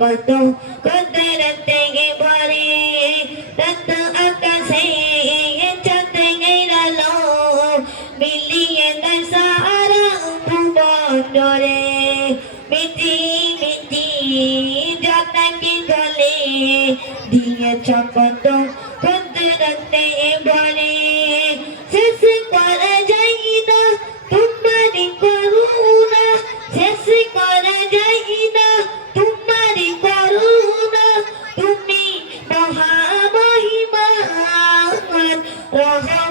কত কুদরতে ভরে তত আকাশে চত গেরালো মিলিয়ে দশারা ভুবন ডরে মিটি মিটি যত কি গলে দিয়ে চকত Kwanza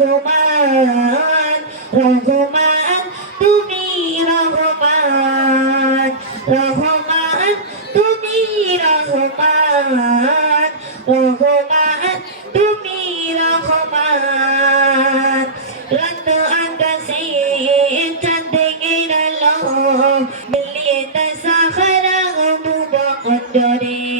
রঘুমান রঘুমান তুমি রঘুমান রঘুমান তুমি রঘুমান রঘুমান তুমি রঘুমান রত আকাশে চাঁদ গেরাল মিলিয়ে তসা খরা মুব কন্দরে